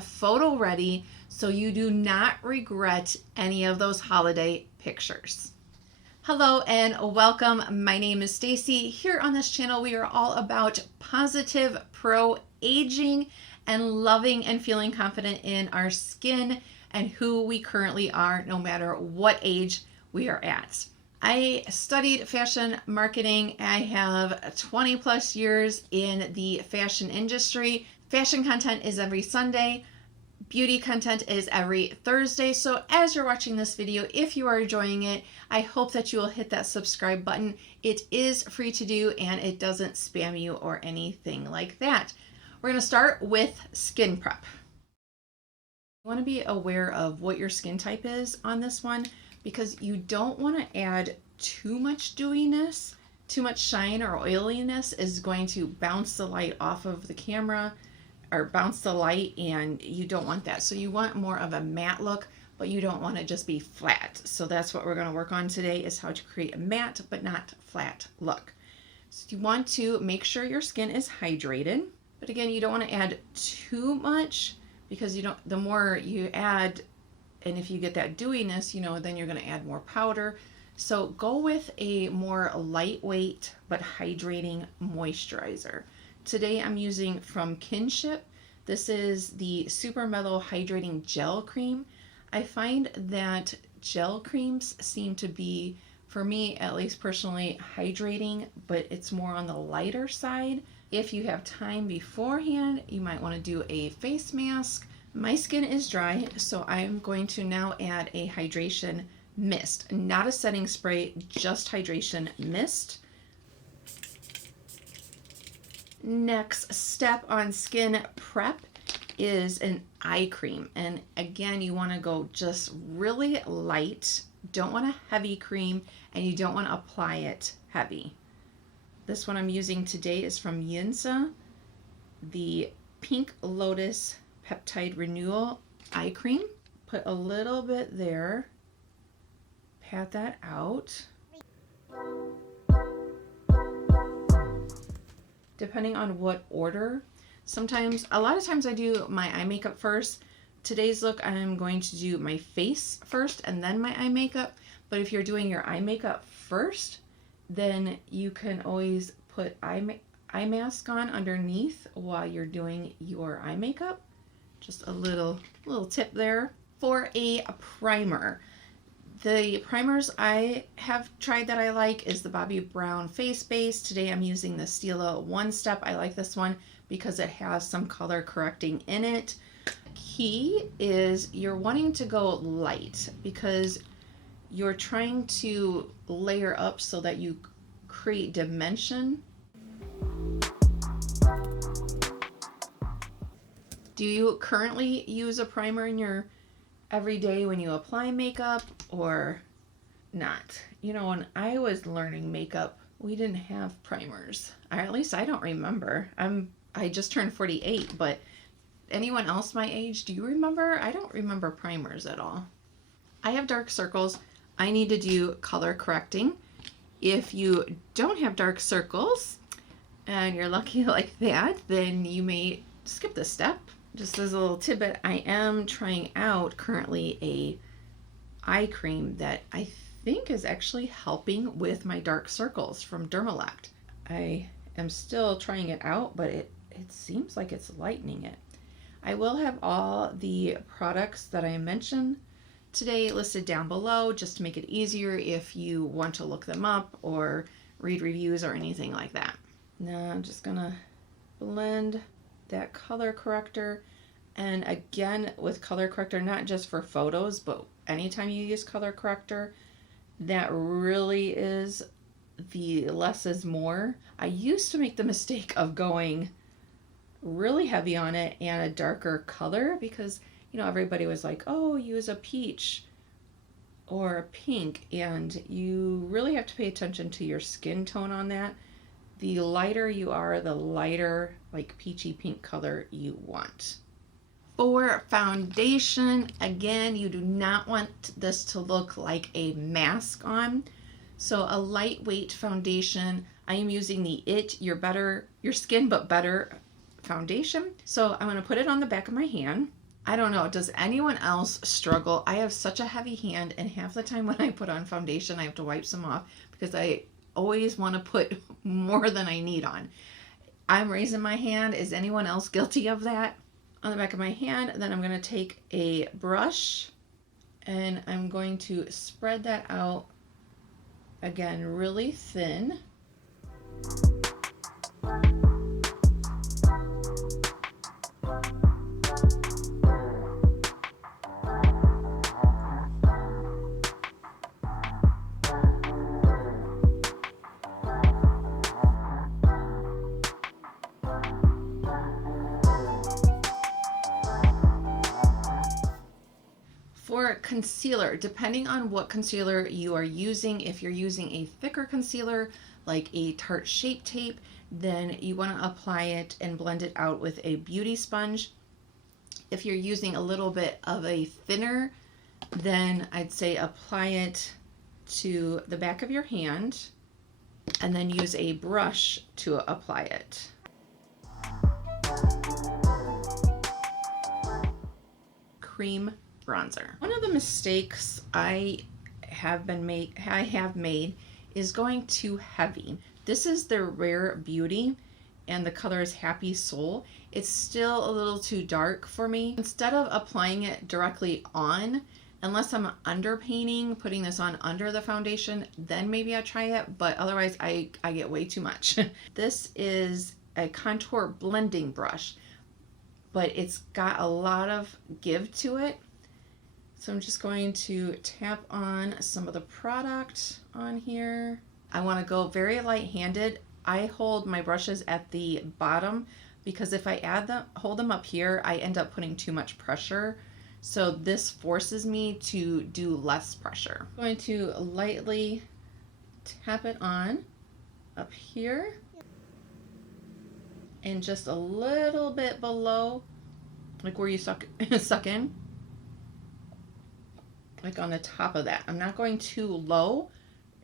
photo ready so you do not regret any of those holiday pictures. Hello and welcome. My name is Staci. Here on this channel, we are all about positive pro aging and loving and feeling confident in our skin and who we currently are, no matter what age we are at. I studied fashion marketing. I have 20 plus years in the fashion industry. Fashion content is every Sunday. Beauty content is every Thursday. So as you're watching this video, if you are enjoying it, I hope that you will hit that subscribe button. It is free to do and it doesn't spam you or anything like that. We're going to start with skin prep. You want to be aware of what your skin type is on this one, because you don't want to add too much dewiness. Too much shine or oiliness is going to bounce the light off of the camera or bounce the light, and you don't want that. So you want more of a matte look, but you don't want to just be flat. So that's what we're going to work on today, is how to create a matte but not flat look. So you want to make sure your skin is hydrated, but again, you don't want to add too much, because the more you add, and if you get that dewiness, then you're going to add more powder. So go with a more lightweight but hydrating moisturizer. Today I'm using from Kinship. This is the Super Mellow Hydrating Gel Cream. I find that gel creams seem to be, for me at least personally, hydrating, but it's more on the lighter side. If you have time beforehand, you might want to do a face mask. My skin is dry, so I'm going to now add a hydration mist, not a setting spray, just hydration mist. Next step on skin prep is an eye cream. And again, you want to go just really light. Don't want a heavy cream, and you don't want to apply it heavy. This one I'm using today is from Yinsa, the Pink Lotus Peptide Renewal Eye Cream. Put a little bit there. Pat that out. Depending on what order. A lot of times I do my eye makeup first. Today's look, I'm going to do my face first and then my eye makeup. But if you're doing your eye makeup first, then you can always put eye mask on underneath while you're doing your eye makeup. Just a little tip there. For a primer, the primers I have tried that I like is the Bobbi Brown Face Base. Today I'm using the Stila One Step. I like this one because it has some color correcting in it. Key is you're wanting to go light because you're trying to layer up so that you create dimension. Do you currently use a primer in your everyday when you apply makeup or not? When I was learning makeup, we didn't have primers. Or at least I don't remember. I just turned 48, but anyone else my age, do you remember? I don't remember primers at all. I have dark circles. I need to do color correcting. If you don't have dark circles and you're lucky like that, then you may skip this step. Just as a little tidbit, I am trying out currently a eye cream that I think is actually helping with my dark circles from Dermalect. I am still trying it out, but it seems like it's lightening it. I will have all the products that I mentioned today listed down below just to make it easier if you want to look them up or read reviews or anything like that. Now I'm just gonna blend that color corrector. And again, with color corrector, not just for photos, but anytime you use color corrector, that really is the less is more. I used to make the mistake of going really heavy on it and a darker color because, everybody was like, oh, use a peach or a pink, and you really have to pay attention to your skin tone on that. The lighter you are, the lighter, like peachy pink color you want. For foundation, again, you do not want this to look like a mask on. So a lightweight foundation, I am using the Your Skin But Better foundation. So I'm going to put it on the back of my hand. I don't know, does anyone else struggle? I have such a heavy hand, and half the time when I put on foundation, I have to wipe some off because I always want to put more than I need on. I'm raising my hand. Is anyone else guilty of that? On the back of my hand, then I'm going to take a brush and I'm going to spread that out again really thin. For concealer, depending on what concealer you are using, if you're using a thicker concealer like a Tarte Shape Tape, then you want to apply it and blend it out with a beauty sponge. If you're using a little bit of a thinner, then I'd say apply it to the back of your hand and then use a brush to apply it. Cream bronzer. One of the mistakes I have made is going too heavy. This is the Rare Beauty and the color is Happy Soul. It's still a little too dark for me. Instead of applying it directly on, unless I'm underpainting, putting this on under the foundation, then maybe I'll try it, but otherwise I get way too much. This is a contour blending brush, but it's got a lot of give to it. So I'm just going to tap on some of the product on here. I want to go very light-handed. I hold my brushes at the bottom because if I hold them up here, I end up putting too much pressure. So this forces me to do less pressure. I'm going to lightly tap it on up here and just a little bit below, like where you suck in. Like on the top of that. I'm not going too low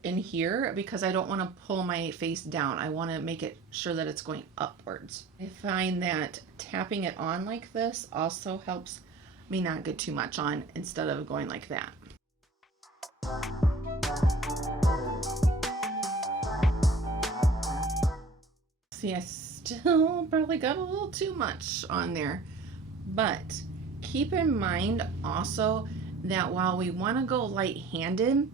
in here because I don't want to pull my face down. I want to make it sure that it's going upwards. I find that tapping it on like this also helps me not get too much on instead of going like that. See, I still probably got a little too much on there, but keep in mind also that while we want to go light-handed,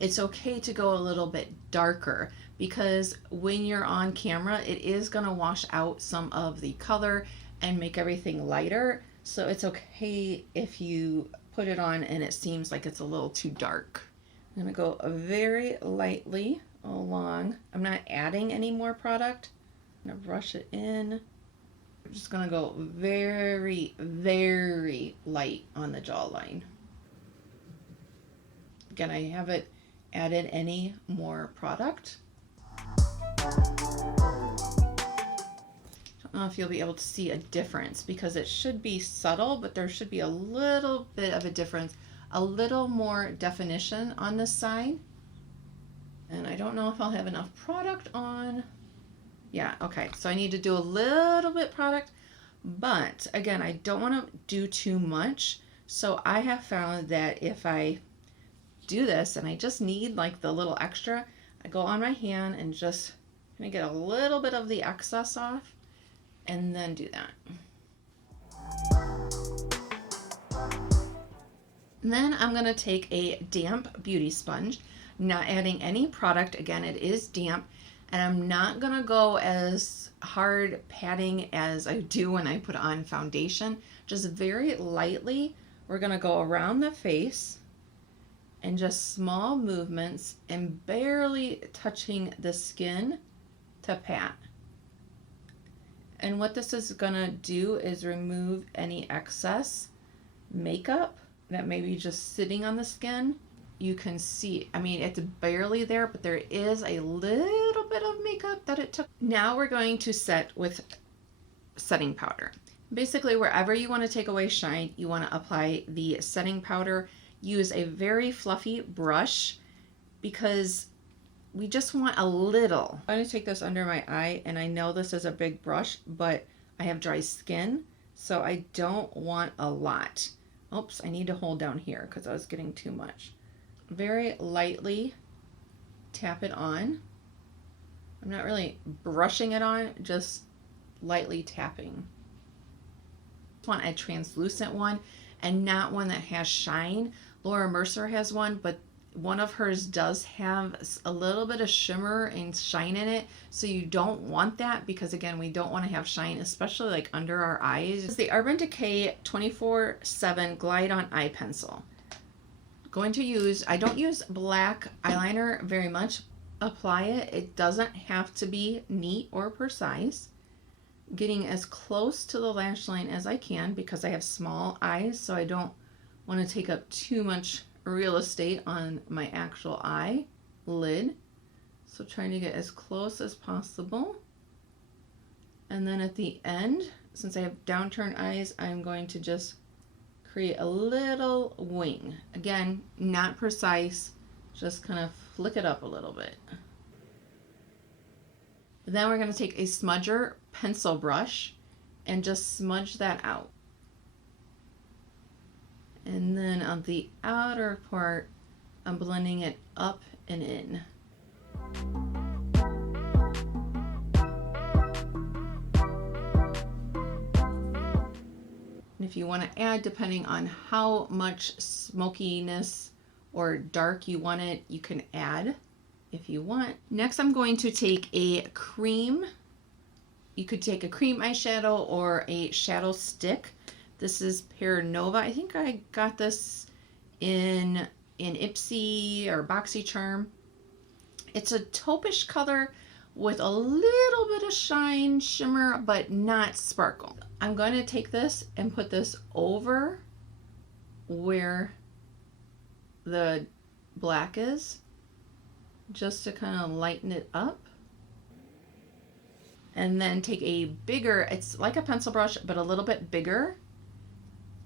it's okay to go a little bit darker because when you're on camera, it is going to wash out some of the color and make everything lighter. So it's okay if you put it on and it seems like it's a little too dark. I'm going to go very lightly along. I'm not adding any more product. I'm going to brush it in. I'm just going to go very, very light on the jawline. Again, I haven't added any more product. Don't know if you'll be able to see a difference because it should be subtle, but there should be a little bit of a difference, a little more definition on this side. And I don't know if I'll have enough product on. Yeah, okay, so I need to do a little bit product, but again, I don't want to do too much. So I have found that if I do this and I just need like the little extra, I go on my hand and just gonna get a little bit of the excess off and then do that. And then I'm gonna take a damp beauty sponge, not adding any product. Again, it is damp, and I'm not gonna go as hard patting as I do when I put on foundation. Just very lightly, we're gonna go around the face and just small movements and barely touching the skin to pat. And what this is gonna do is remove any excess makeup that may be just sitting on the skin. You can see, I mean, it's barely there, but there is a little bit of makeup that it took. Now we're going to set with setting powder. Basically, wherever you want to take away shine, you want to apply the setting powder. Use a very fluffy brush because we just want a little. I'm going to take this under my eye, and I know this is a big brush, but I have dry skin, So I don't want a lot. Oops, I need to hold down here because I was getting too much. Very lightly tap it on. I'm not really brushing it on, just lightly tapping. I want a translucent one and not one that has shine. Laura Mercer has one, but one of hers does have a little bit of shimmer and shine in it, so you don't want that because again, we don't want to have shine, especially like under our eyes. It's the Urban Decay 24/7 Glide On Eye Pencil. Going to use, I don't use black eyeliner very much. Apply it. It doesn't have to be neat or precise. Getting as close to the lash line as I can because I have small eyes, so I don't want to take up too much real estate on my actual eye lid. So trying to get as close as possible. And then at the end, since I have downturned eyes, I'm going to just create a little wing. Again, not precise, just kind of flick it up a little bit. Then we're going to take a smudger pencil brush and just smudge that out. And then on the outer part, I'm blending it up and in. And if you want to add, depending on how much smokiness or dark you want it, you can add if you want. Next, I'm going to take a cream. You could take a cream eyeshadow or a shadow stick. This is Pear Nova. I think I got this in Ipsy or Boxycharm. It's a taupish color with a little bit of shine, shimmer, but not sparkle. I'm going to take this and put this over where the black is, just to kind of lighten it up. And then take a bigger, it's like a pencil brush, but a little bit bigger,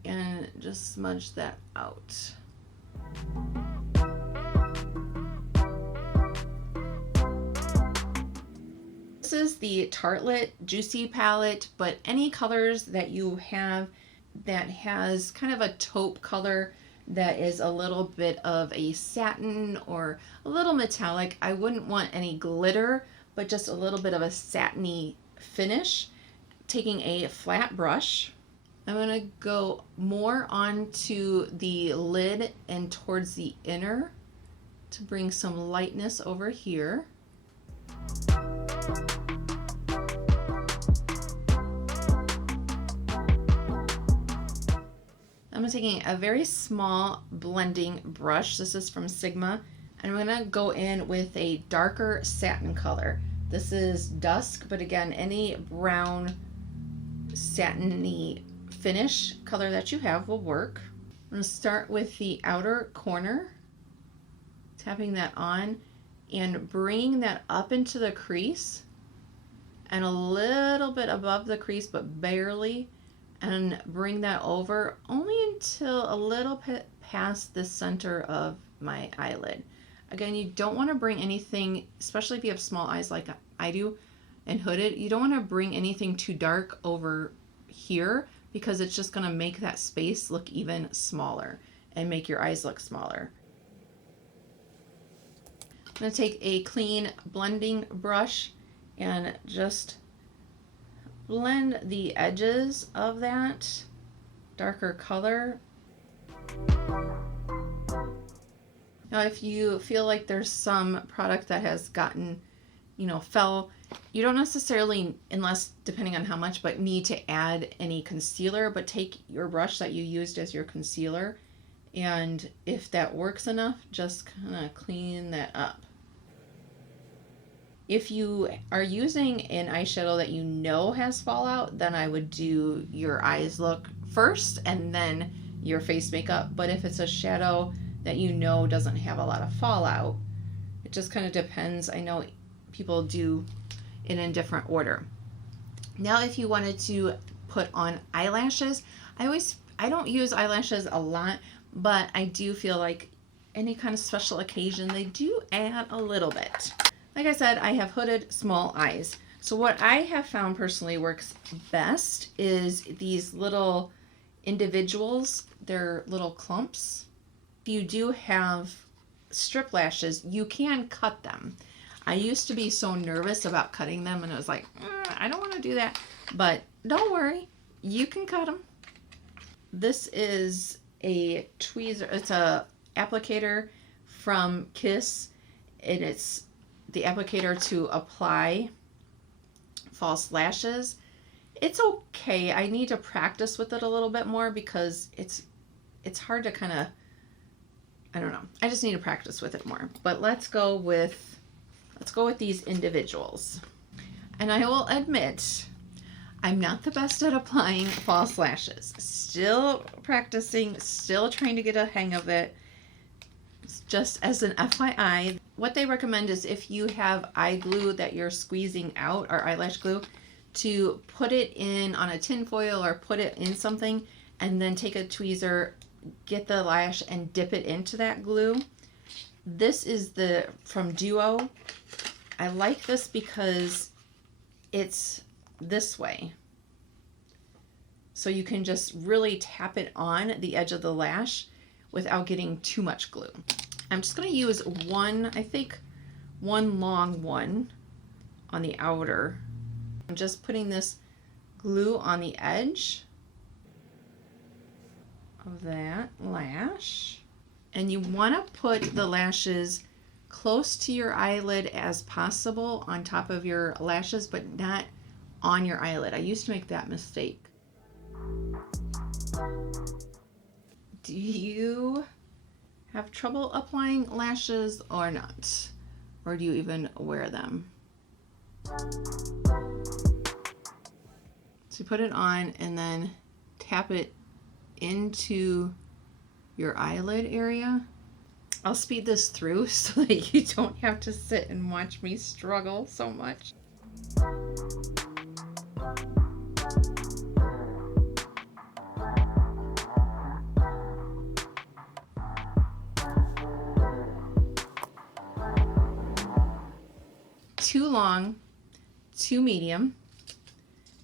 and just smudge that out. This is the Tartelette Juicy palette, but any colors that you have that has kind of a taupe color that is a little bit of a satin or a little metallic. I wouldn't want any glitter, but just a little bit of a satiny finish. Taking a flat brush, I'm going to go more onto the lid and towards the inner to bring some lightness over here. I'm taking a very small blending brush. This is from Sigma, and I'm going to go in with a darker satin color. This is Dusk, but again, any brown satiny finish color that you have will work. I'm going to start with the outer corner, tapping that on and bringing that up into the crease and a little bit above the crease, but barely, and bring that over only until a little bit past the center of my eyelid. Again, you don't want to bring anything, especially if you have small eyes like I do and hooded, you don't want to bring anything too dark over here because it's just going to make that space look even smaller and make your eyes look smaller. I'm going to take a clean blending brush and just blend the edges of that darker color. Now, if you feel like there's some product that has gotten, fell, you don't necessarily, unless depending on how much, but need to add any concealer, but take your brush that you used as your concealer, and if that works enough, just kind of clean that up. If you are using an eyeshadow that you know has fallout, then I would do your eyes look first and then your face makeup. But if it's a shadow that you know doesn't have a lot of fallout, it just kind of depends. I know people do it in different order. Now, if you wanted to put on eyelashes, I don't use eyelashes a lot, but I do feel like any kind of special occasion, they do add a little bit. Like I said, I have hooded small eyes. So what I have found personally works best is these little individuals. They're little clumps. If you do have strip lashes, you can cut them. I used to be so nervous about cutting them, and I was like, I don't want to do that. But don't worry, you can cut them. This is a tweezer. It's a applicator from Kiss, and it's the applicator to apply false lashes. It's okay. I need to practice with it a little bit more because it's hard to kind of, I don't know. I just need to practice with it more. But let's go with these individuals. And I will admit, I'm not the best at applying false lashes. Still practicing, still trying to get a hang of it. Just as an FYI, what they recommend is if you have eye glue that you're squeezing out, or eyelash glue, to put it in on a tin foil or put it in something, and then take a tweezer, get the lash and dip it into that glue. This is from Duo. I like this because it's this way. So you can just really tap it on the edge of the lash without getting too much glue. I'm just going to use one long one on the outer. I'm just putting this glue on the edge of that lash. And you want to put the lashes close to your eyelid as possible on top of your lashes, but not on your eyelid. I used to make that mistake. Do you have trouble applying lashes or not? Or do you even wear them? So put it on and then tap it into your eyelid area. I'll speed this through so that you don't have to sit and watch me struggle so much. Too long, too medium.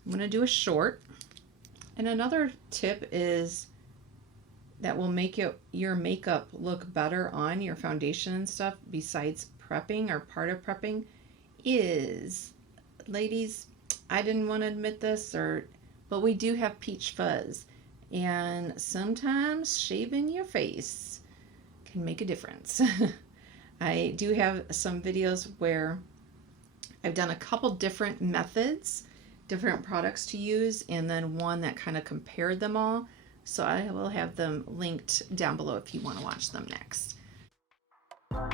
I'm going to do a short. And another tip is that will make your makeup look better on your foundation and stuff, besides prepping or part of prepping, is, ladies, I didn't want to admit this, but we do have peach fuzz. And sometimes shaving your face can make a difference. I do have some videos where I've done a couple different methods, different products to use, and then one that kind of compared them all. So I will have them linked down below if you want to watch them next. I'm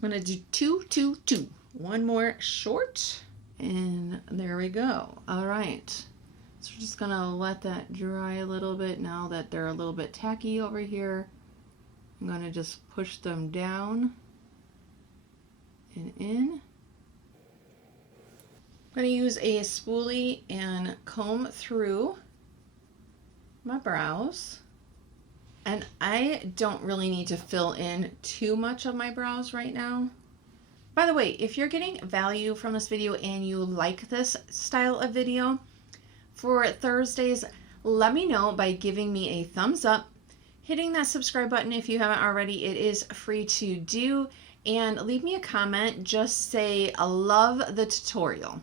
going to do two. One more short, and there we go. All right. So we're just going to let that dry a little bit now that they're a little bit tacky over here. I'm going to just push them down and in. I'm going to use a spoolie and comb through my brows. And I don't really need to fill in too much of my brows right now. By the way, if you're getting value from this video and you like this style of video, for Thursdays, let me know by giving me a thumbs up, hitting that subscribe button if you haven't already. It is free to do. And leave me a comment. Just say, I love the tutorial.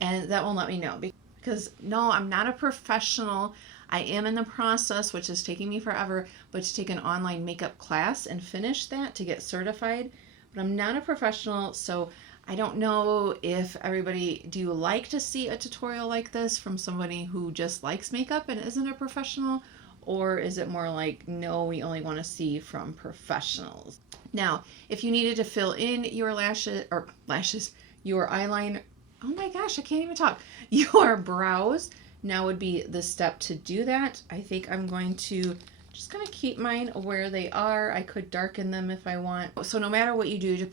And that will let me know, because no, I'm not a professional. I am in the process, which is taking me forever, but to take an online makeup class and finish that to get certified. But I'm not a professional, so I don't know if everybody, do you like to see a tutorial like this from somebody who just likes makeup and isn't a professional? Or is it more like, no, we only want to see from professionals? Now, if you needed to fill in your lashes, your eyeliner, oh my gosh, I can't even talk, your brows, now would be the step to do that. I think I'm going to just kind of keep mine where they are. I could darken them if I want. So no matter what you do to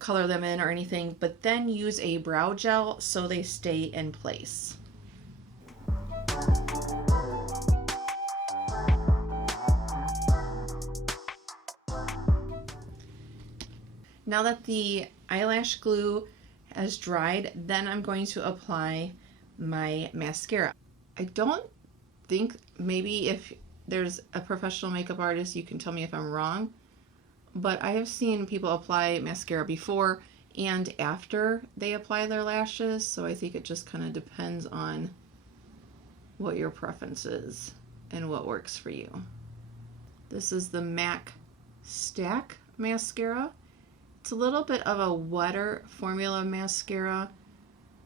color them in or anything, but then use a brow gel so they stay in place. Now that the eyelash glue has dried, then I'm going to apply my mascara. I don't think, maybe if there's a professional makeup artist, you can tell me if I'm wrong, but I have seen people apply mascara before and after they apply their lashes, so I think it just kind of depends on what your preference is and what works for you. This is the MAC Stack mascara. It's a little bit of a wetter formula mascara,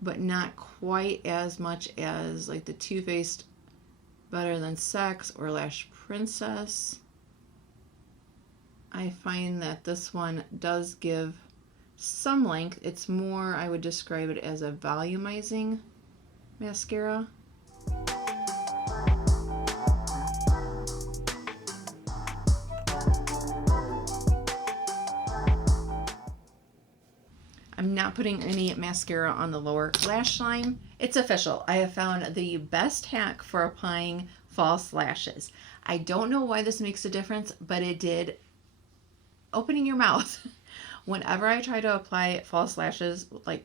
but not quite as much as like the Too Faced Better Than Sex or Lash Princess. I find that this one does give some length. It's more, I would describe it as a volumizing mascara. I'm not putting any mascara on the lower lash line. It's official. I have found the best hack for applying false lashes. I don't know why this makes a difference, but it did. Opening your mouth. Whenever I try to apply false lashes, like,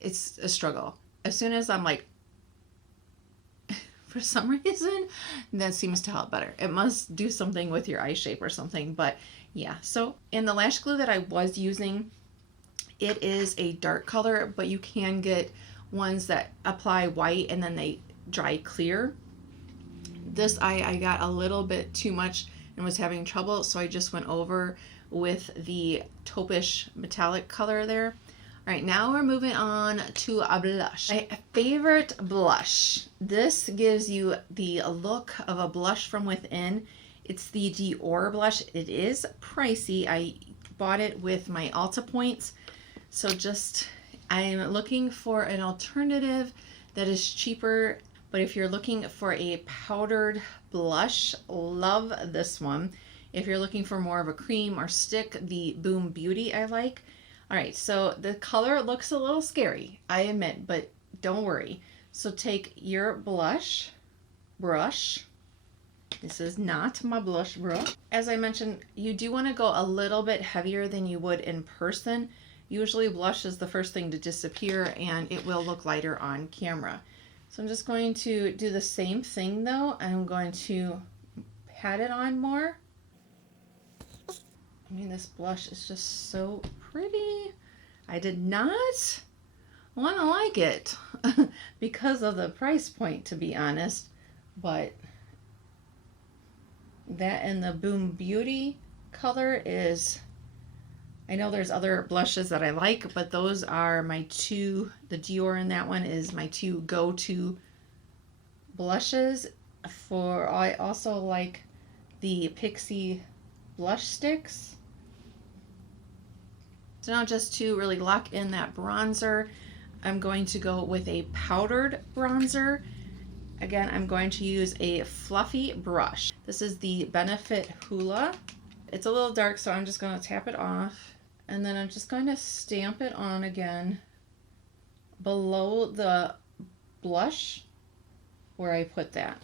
it's a struggle. As soon as I'm like, for some reason, that seems to help better. It must do something with your eye shape or something, but yeah. So in the lash glue that I was using, it is a dark color, but you can get ones that apply white and then they dry clear. This I got a little bit too much and was having trouble, so I just went over with the taupish metallic color there. All right, now we're moving on to a blush. My favorite blush. This gives you the look of a blush from within. It's the Dior blush. It is pricey. I bought it with my Ulta points. So I'm looking for an alternative that is cheaper, but if you're looking for a powdered blush, love this one. If you're looking for more of a cream or stick, the Boom Beauty I like. All right, so the color looks a little scary, I admit, but don't worry. So take your blush brush. This is not my blush brush. As I mentioned, you do want to go a little bit heavier than you would in person. Usually blush is the first thing to disappear and it will look lighter on camera. So I'm just going to do the same thing though. I'm going to pat it on more. I mean, this blush is just so pretty. I did not want to like it because of the price point, to be honest, but that and the Boom Beauty color is, I know there's other blushes that I like, but those are my two. The Dior in that one is my two go-to blushes. I also like the Pixi blush sticks. So now, just to really lock in that bronzer, I'm going to go with a powdered bronzer. Again, I'm going to use a fluffy brush. This is the Benefit Hoola. It's a little dark, so I'm just going to tap it off. And then I'm just going to stamp it on again below the blush where I put that.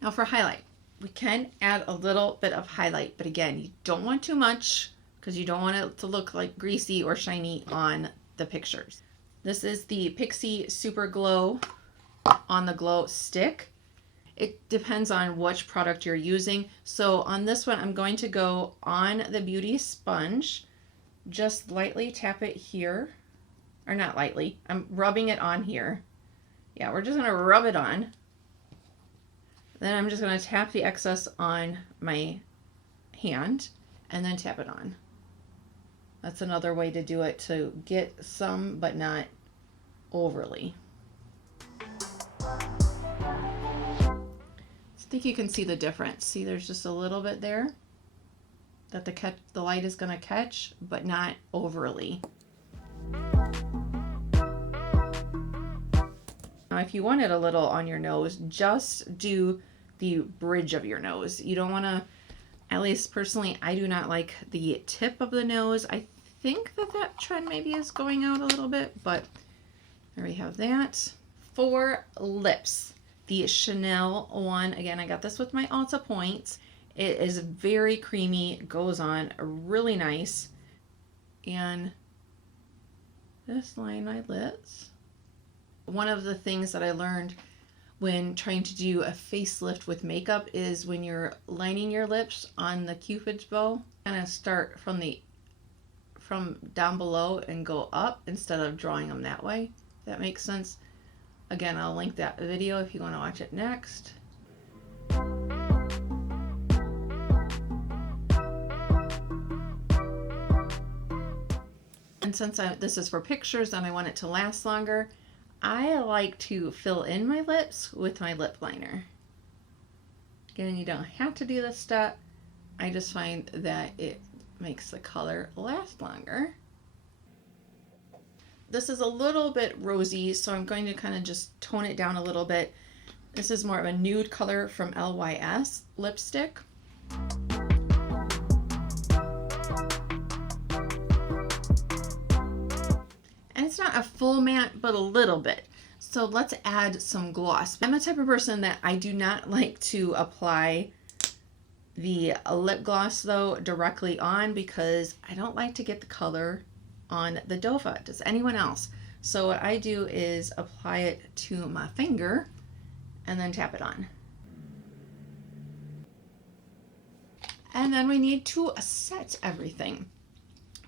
Now for highlight, we can add a little bit of highlight, but again, you don't want too much because you don't want it to look like greasy or shiny on the pictures. This is the Pixi Super Glow on the Glow Stick. It depends on which product you're using. So on this one, I'm going to go on the beauty sponge, just lightly tap it here, or not lightly, I'm rubbing it on here. Yeah, we're just gonna rub it on. Then I'm just gonna tap the excess on my hand and then tap it on. That's another way to do it, to get some, but not overly. I think you can see the difference. See, there's just a little bit there that the light is going to catch, but not overly. Now, if you want it a little on your nose, just do the bridge of your nose. You don't want to, at least personally, I do not like the tip of the nose. I think that trend maybe is going out a little bit, but there we have that. For lips, the Chanel one, again, I got this with my Ulta points. It is very creamy, goes on really nice. And just line my lips. One of the things that I learned when trying to do a facelift with makeup is when you're lining your lips on the Cupid's bow, kind of start from down below and go up instead of drawing them that way. If that makes sense. Again, I'll link that video if you want to watch it next. And since this is for pictures and I want it to last longer, I like to fill in my lips with my lip liner. Again, you don't have to do this step. I just find that it makes the color last longer. This is a little bit rosy, so I'm going to kind of just tone it down a little bit. This is more of a nude color from LYS lipstick. And it's not a full matte, but a little bit. So let's add some gloss. I'm the type of person that I do not like to apply the lip gloss though directly on, because I don't like to get the color on the dova. Does anyone else? So what I do is apply it to my finger and then tap it on. And then we need to set everything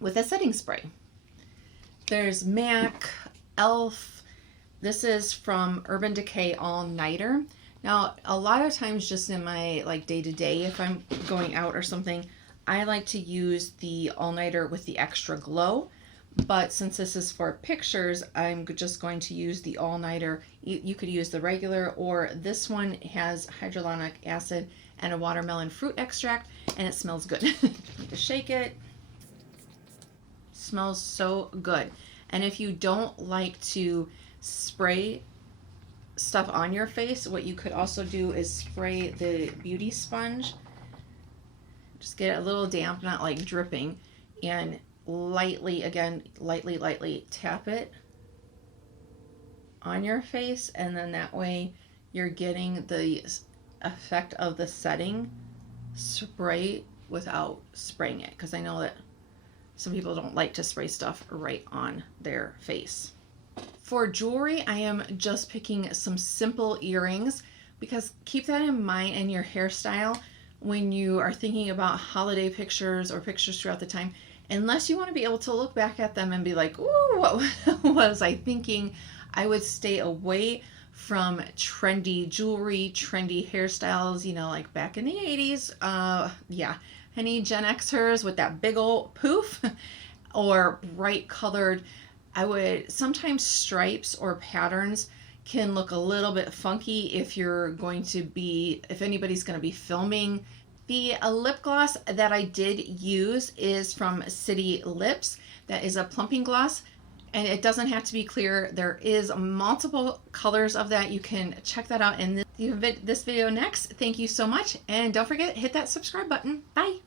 with a setting spray. There's MAC, e.l.f. This is from Urban Decay All Nighter. Now, a lot of times just in my like day-to-day, if I'm going out or something, I like to use the All Nighter with the extra glow. But since this is for pictures, I'm just going to use the All Nighter. You could use the regular, or this one has hyaluronic acid and a watermelon fruit extract, and it smells good. Just shake it. Smells so good. And if you don't like to spray stuff on your face, what you could also do is spray the beauty sponge. Just get it a little damp, not like dripping, and lightly, again, lightly tap it on your face, and then that way you're getting the effect of the setting spray without spraying it, because I know that some people don't like to spray stuff right on their face. For jewelry, I am just picking some simple earrings, because keep that in mind in your hairstyle when you are thinking about holiday pictures or pictures throughout the time. Unless you want to be able to look back at them and be like, ooh, what was I thinking? I would stay away from trendy jewelry, trendy hairstyles, you know, like back in the 80s. Yeah, any Gen Xers with that big old poof or bright colored. I would sometimes stripes or patterns can look a little bit funky if anybody's going to be filming. The lip gloss that I did use is from City Lips. That is a plumping gloss, and it doesn't have to be clear. There is multiple colors of that. You can check that out in this video next. Thank you so much, and don't forget, hit that subscribe button. Bye.